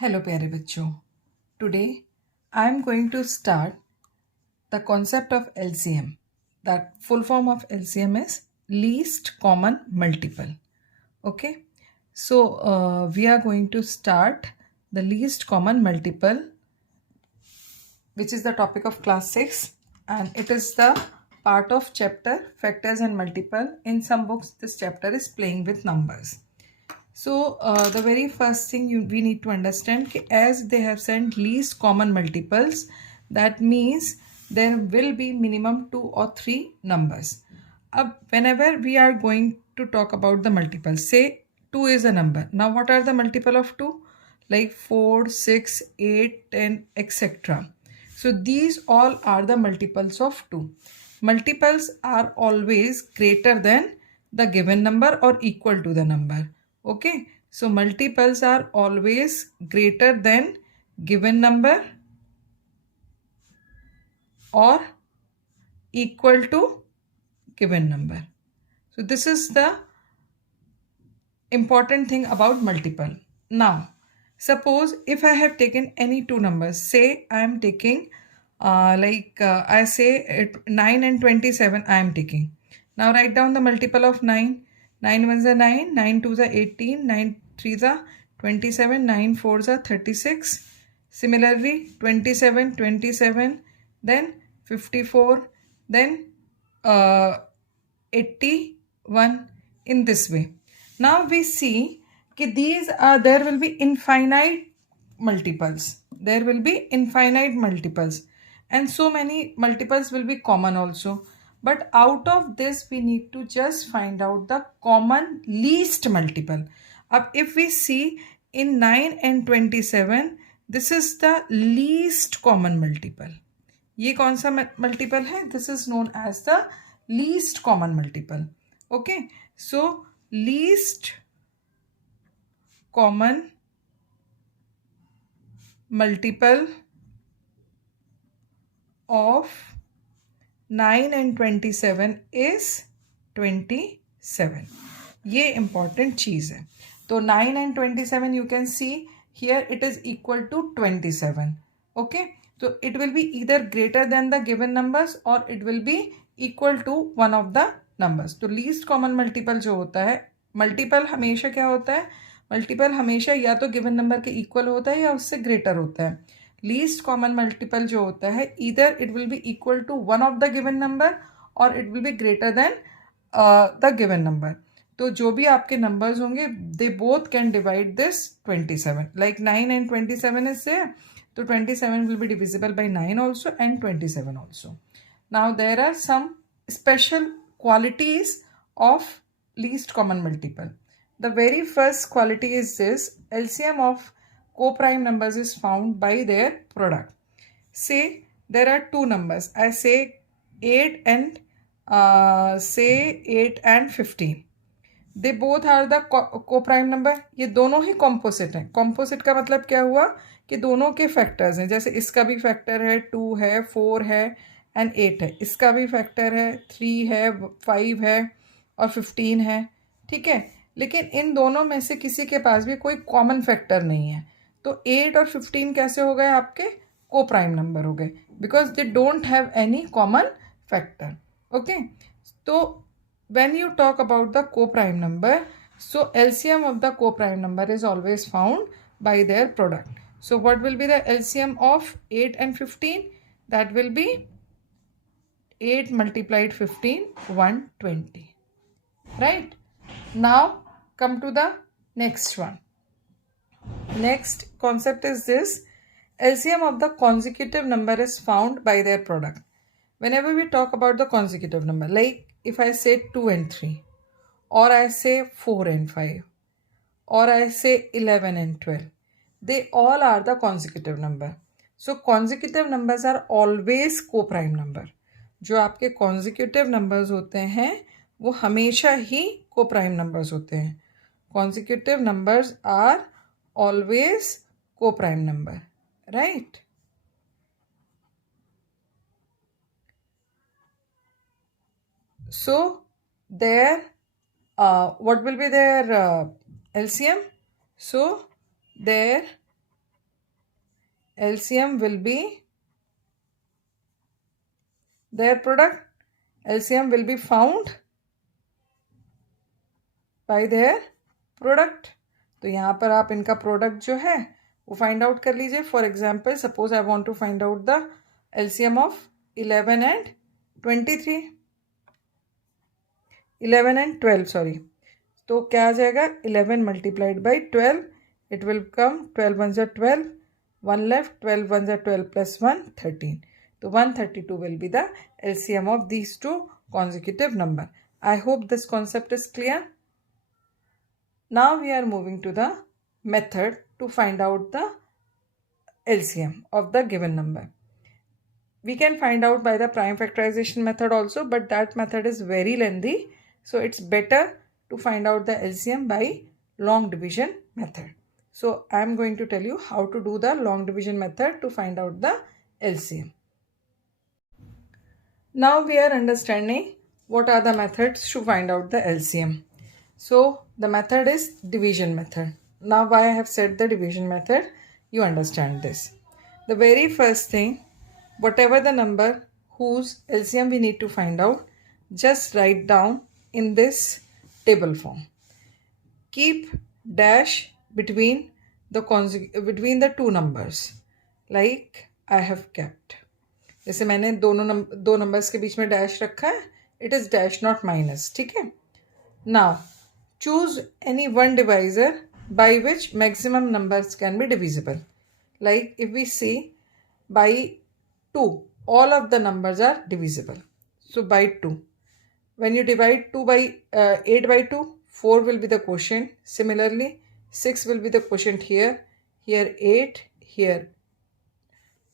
Hello प्यारे बच्चों, today I am going to start the concept of LCM. The full form of LCM is least common multiple. Okay, so we are going to start the least common multiple, which is the topic of class 6, and it is the part of chapter factors and multiple. In some books this chapter is playing with numbers. So the very first thing we need to understand कि as they have sent least common multiples, that means there will be minimum 2 or 3 numbers. अब whenever we are going to talk about the multiples, say 2 is a number. Now what are the multiple of 2? Like 4, 6, 8, 10, etc. So these all are the multiples of 2. Multiples are always greater than the given number or equal to the number. Okay, so multiples are always greater than given number or equal to given number. So this is the important thing about multiple. Now suppose if I have taken any two numbers, say I am taking I say 9 and 27 I am taking. Now write down the multiple of 9. 9 ones are 9, 9 twos are 18, 9 threes are 27, 9 fours are 36. Similarly 27, 27, then 54, then 81, in this way. Now we see that there will be infinite multiples. There will be infinite multiples, and so many multiples will be common also. But out of this we need to just find out the common least multiple. अब if we see in 9 and 27, this is the least common multiple. ये कौन सा multiple है? This is known as the least common multiple. Okay, so least common multiple of 9 and 27 is 27. ये important चीज़ है. तो 9 and 27 you can see here it is equal to 27. Okay, so it will be either greater than the given numbers or it will be equal to one of the numbers. तो least common multiple जो होता है, multiple हमेशा क्या होता है? multiple हमेशा या तो given number के equal होता है या उससे greater होता है. लीस्ट कॉमन मल्टीपल जो होता है, either it will be equal to one of the given number और it will be greater than the given number. तो जो भी आपके नंबर्स होंगे they both can divide this 27. Like 9 and 27 is there, तो 27 will be divisible by 9 also and 27 also. Now there are some special qualities of least common multiple. The very first quality is this: LCM of co-prime numbers is found by their product. Say there are two numbers. I say 8 and 15. They both are the co-prime number. ये दोनों ही composite हैं. Composite का मतलब क्या हुआ कि दोनों के factors हैं. जैसे इसका भी factor है 2 है, 4 है and 8 है. इसका भी factor है 3 है, 5 है और 15 है. ठीक है, लेकिन इन दोनों में से किसी के पास भी कोई common factor नहीं है. तो 8 और 15 कैसे हो गए? आपके को प्राइम नंबर हो गए, because they don't have any common factor. Okay, तो when you talk about the coprime number, so LCM of the coprime number is always found by their product. So what will be the LCM of 8 and 15? That will be 8 multiplied 15, 120. Right? Now come to the next one. Next concept is this: LCM of the consecutive number is found by their product. Whenever we talk about the consecutive number, like if I say 2 and 3, or I say 4 and 5, or I say 11 and 12, they all are the consecutive number. So consecutive numbers are always co-prime number. जो आपके consecutive numbers होते हैं वो हमेशा ही co-prime numbers होते हैं. Consecutive numbers are always co-prime number, right? So there what will be their LCM? So their LCM will be their product. LCM will be found by their product. तो यहाँ पर आप इनका प्रोडक्ट जो है वो फाइंड आउट कर लीजिए. For example suppose I want to find out the LCM of 11 and 23, 11 and 12 sorry. तो क्या आ जाएगा 11 multiplied by 12, it will come 12 1 12, 1 left, 12 1 12 plus 1 13. तो 132 will be the LCM of these two consecutive number. I hope this concept is clear. Now we are moving to the method to find out the LCM of the given number. We can find out by the prime factorization method also, but that method is very lengthy. So it's better to find out the LCM by long division method. So I am going to tell you how to do the long division method to find out the LCM. Now we are understanding what are the methods to find out the LCM. So the method is division method. Now why I have said the division method, you understand this. The very first thing, whatever the number whose LCM we need to find out, just write down in this table form. Keep dash between the two numbers like I have kept. जैसे मैंने दो numbers के बीच में dash रखा है, it is dash not minus. ठीक है. Now choose any one divisor by which maximum numbers can be divisible. Like if we see by 2 all of the numbers are divisible. So by 2, when you divide 2 by 8 by 2, 4 will be the quotient. Similarly 6 will be the quotient here 8, here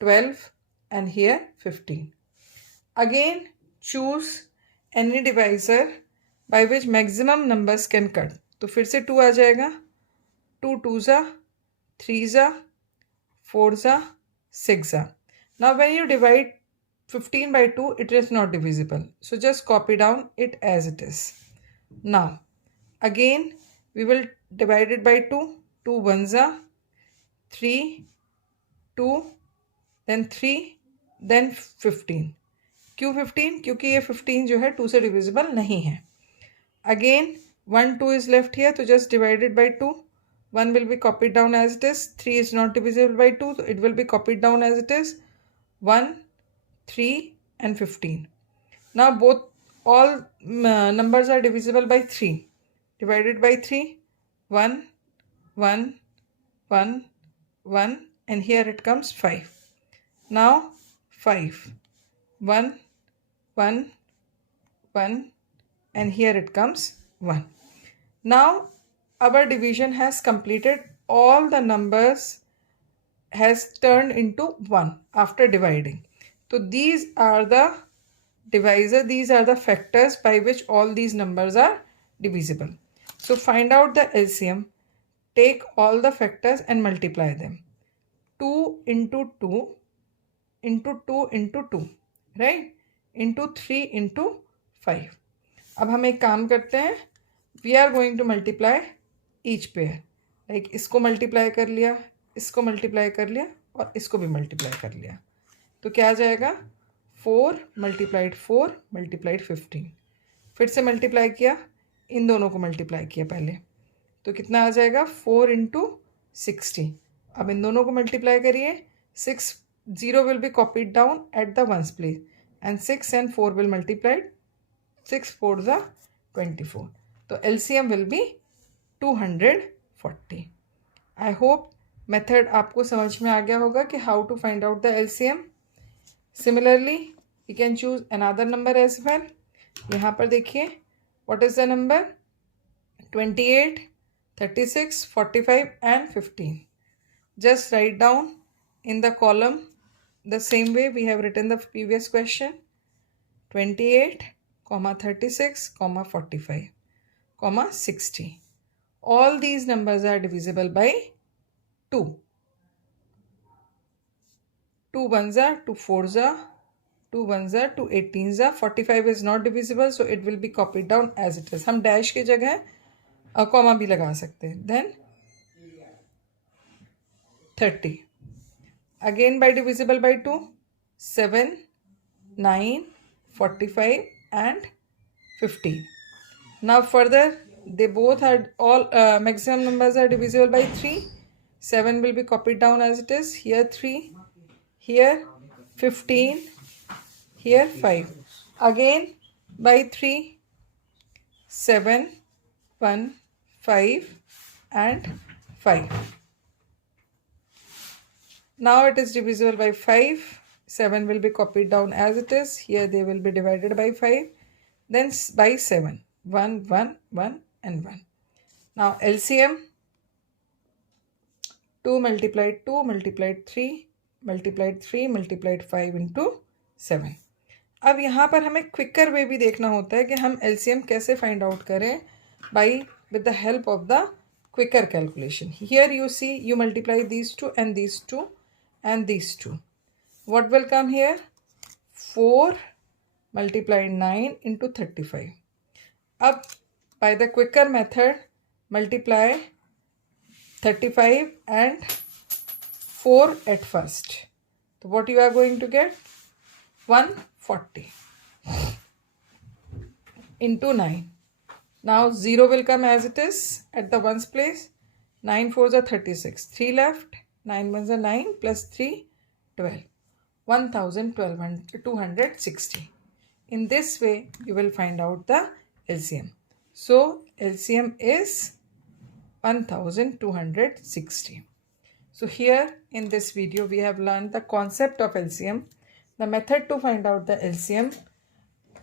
12, and here 15. Again choose any divisor by which maximum numbers can cut. तो फिर से 2 आ जाएगा. 2 2s are 3s are 4s are 6s are. Now when you divide 15 by 2, it is not divisible. So just copy down it as it is. Now again we will divide it by 2. 2 1s are 3, 2, then 3, then 15. क्यों 15? क्योंकि ये 15 जो है 2 से divisible नहीं है. Again 1 2 is left here, तो just divide it by 2. 1 will be copied down as it is. 3 is not divisible by 2, so it will be copied down as it is. 1, 3 and 15. Now all numbers are divisible by 3. Divided by 3. 1 1 1 1, and here it comes 5. Now 5 1 1 1, and here it comes 1. Now our division has completed. All the numbers has turned into 1 after dividing. So these are the divisor, these are the factors by which all these numbers are divisible. So find out the LCM. Take all the factors and multiply them. 2 into 2 into 2 into 2, right? Into 3 into 5. अब हम एक काम करते हैं. We are going to multiply each pair. Like इसको multiply कर लिया, इसको मल्टीप्लाई कर लिया और इसको भी मल्टीप्लाई कर लिया. तो क्या आ जाएगा 4 मल्टीप्लाइड 4 मल्टीप्लाइड 15. फिर से मल्टीप्लाई किया, इन दोनों को मल्टीप्लाई किया पहले, तो कितना आ जाएगा 4 इंटू 60. अब इन दोनों को मल्टीप्लाई करिए. 6 0 will be copied down at the ones place, and 6 and 4 will multiplied. 6 4s are 24. तो LCM will be 240. I hope method आपको समझ में आ गया होगा कि how to find out the LCM. Similarly you can choose another number as well. यहाँ पर देखिए what is the number 28, 36, 45 and 15. Just write down in the column the same way we have written the previous question. 28, 36, 45, 60. All these numbers are divisible by 2. 2 1s are 2 4s are 2 1s are 2 18s are. 45 is not divisible, so it will be copied down as it is. हम dash की जगह comma भी लगा सकते हैं. Then 30. Again by divisible by 2, 7, 9, 45 and 15. Now further, they both are all maximum numbers are divisible by 3. 7 will be copied down as it is. Here 3, here 15, here 5. Again by 3, 7, 1, 5 and 5. Now it is divisible by 5. 7 will be copied down as it is. Here they will be divided by 5. Then by 7. 1, 1, 1 and 1. Now LCM 2 multiplied 2 multiplied 3 multiplied 3 multiplied 5 into 7. अब यहाँ पर हमें quicker वे भी देखना होता है कि हम LCM कैसे फाइंड आउट करें by with the help of the quicker calculation. Here you see you multiply these two and these two and these two. What will come here? 4 multiplied 9 into 35. Up by the quicker method, multiply 35 and 4 at first. So what you are going to get? 140 into 9. Now 0 will come as it is at the ones place. 9 4s are 36. 3 left. 9 1s are 9 plus 3, 12. 1260. In this way, you will find out the LCM. So LCM is 1260. So here in this video, we have learned the concept of LCM, the method to find out the LCM.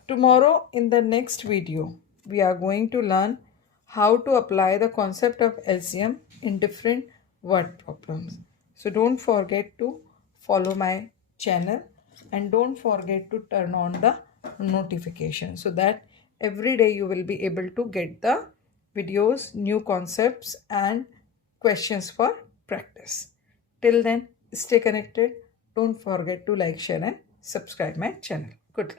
Tomorrow in the next video, we are going to learn how to apply the concept of LCM in different word problems. So don't forget to follow my channel and don't forget to turn on the notification so that every day you will be able to get the videos, new concepts and questions for practice. Till then, stay connected. Don't forget to like, share and subscribe my channel. Good luck.